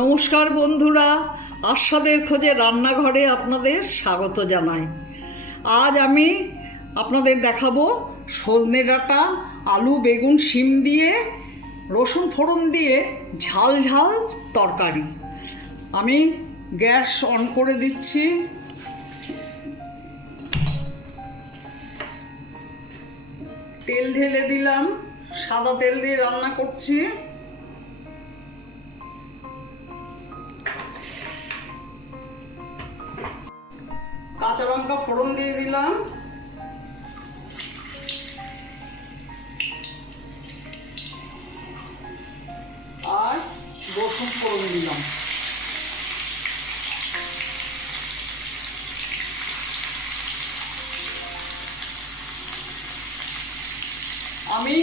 নমস্কার বন্ধুরা, আস্বাদের খোঁজে রান্নাঘরে আপনাদের স্বাগত জানাই। আজ আমি আপনাদের দেখাবো সজনে ডাঁটা, আলু, বেগুন, শিম দিয়ে, রসুন ফোড়ন দিয়ে ঝাল ঝাল তরকারি। আমি গ্যাস অন করে দিচ্ছি। তেল ঢেলে দিলাম, সাদা তেল দিয়ে রান্না করছি। কাঁচা লঙ্কা ফোড়ন দিয়ে দিলাম। আর রসুন ফোড়ন দিলাম। আমি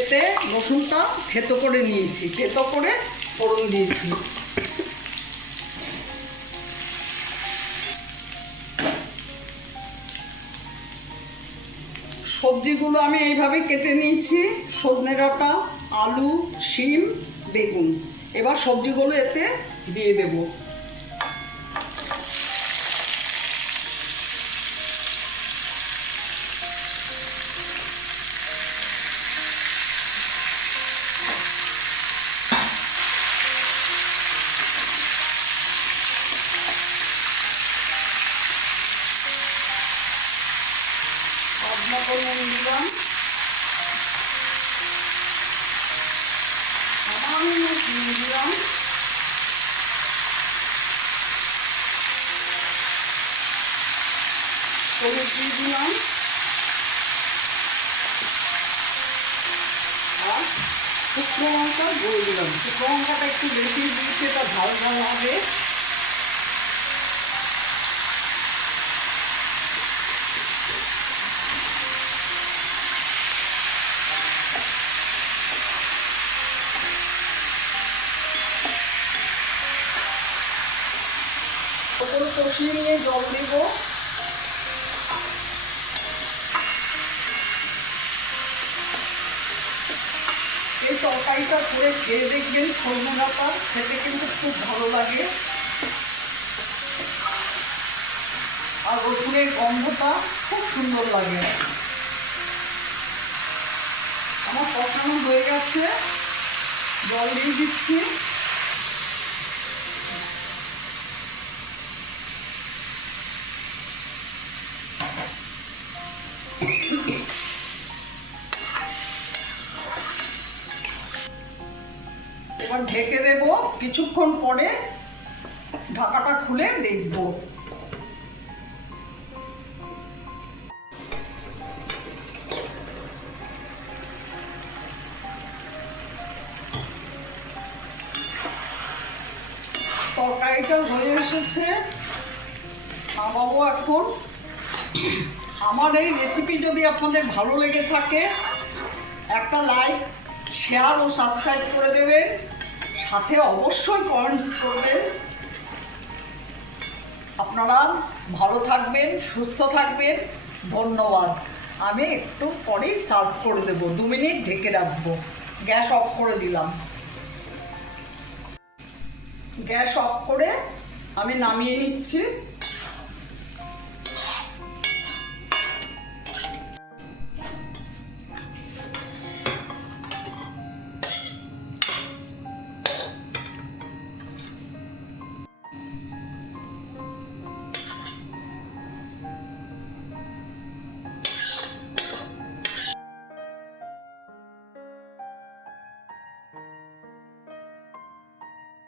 এতে রসুনটা থেতো করে নিয়েছি, থেতো করে ফোড়ন দিয়েছি। সবজিগুলো আমি এইভাবে কেটে নিয়েছি। সজনে ডাঁটা, আলু, শিম, বেগুন। এবার সবজিগুলো এতে দিয়ে দেব। আদা করে দিলাম সামান্য চিনি লঙ্কা গুঁড়ো দিলাম শুকনো লঙ্কাটা একটু বেশি দিয়েছে এটা ঝাল ঝাল হবে ওপরে কষিয়ে নিয়ে জল দেব। এই তরকারিটা করে খেয়ে দেখবেন সজনে ডাঁটা খেতে কিন্তু খুব ভালো লাগে। আর রসুনের গন্ধটা খুব সুন্দর লাগে। আমার কষানো হয়ে গেছে। জল দিয়ে দিচ্ছি। এবার ঢেকে দেব। কিছুক্ষণ পরে ঢাকাটা খুলে দেখব। তরকারিটা হয়ে এসেছে। নামাবো এখন। আমার এই রেসিপি যদি আপনাদের ভালো লেগে থাকে, একটা লাইক শেয়ার ও সাবস্ক্রাইব করে দেবেন। সাথে অবশ্যই কমেন্টস করবেন। আপনারা ভালো থাকবেন, সুস্থ থাকবেন। ধন্যবাদ। আমি একটু পরেই সার্ভ করে দেবো, দু মিনিট ঢেকে রাখব। গ্যাস অফ করে দিলাম। গ্যাস অফ করে আমি নামিয়ে নিচ্ছি।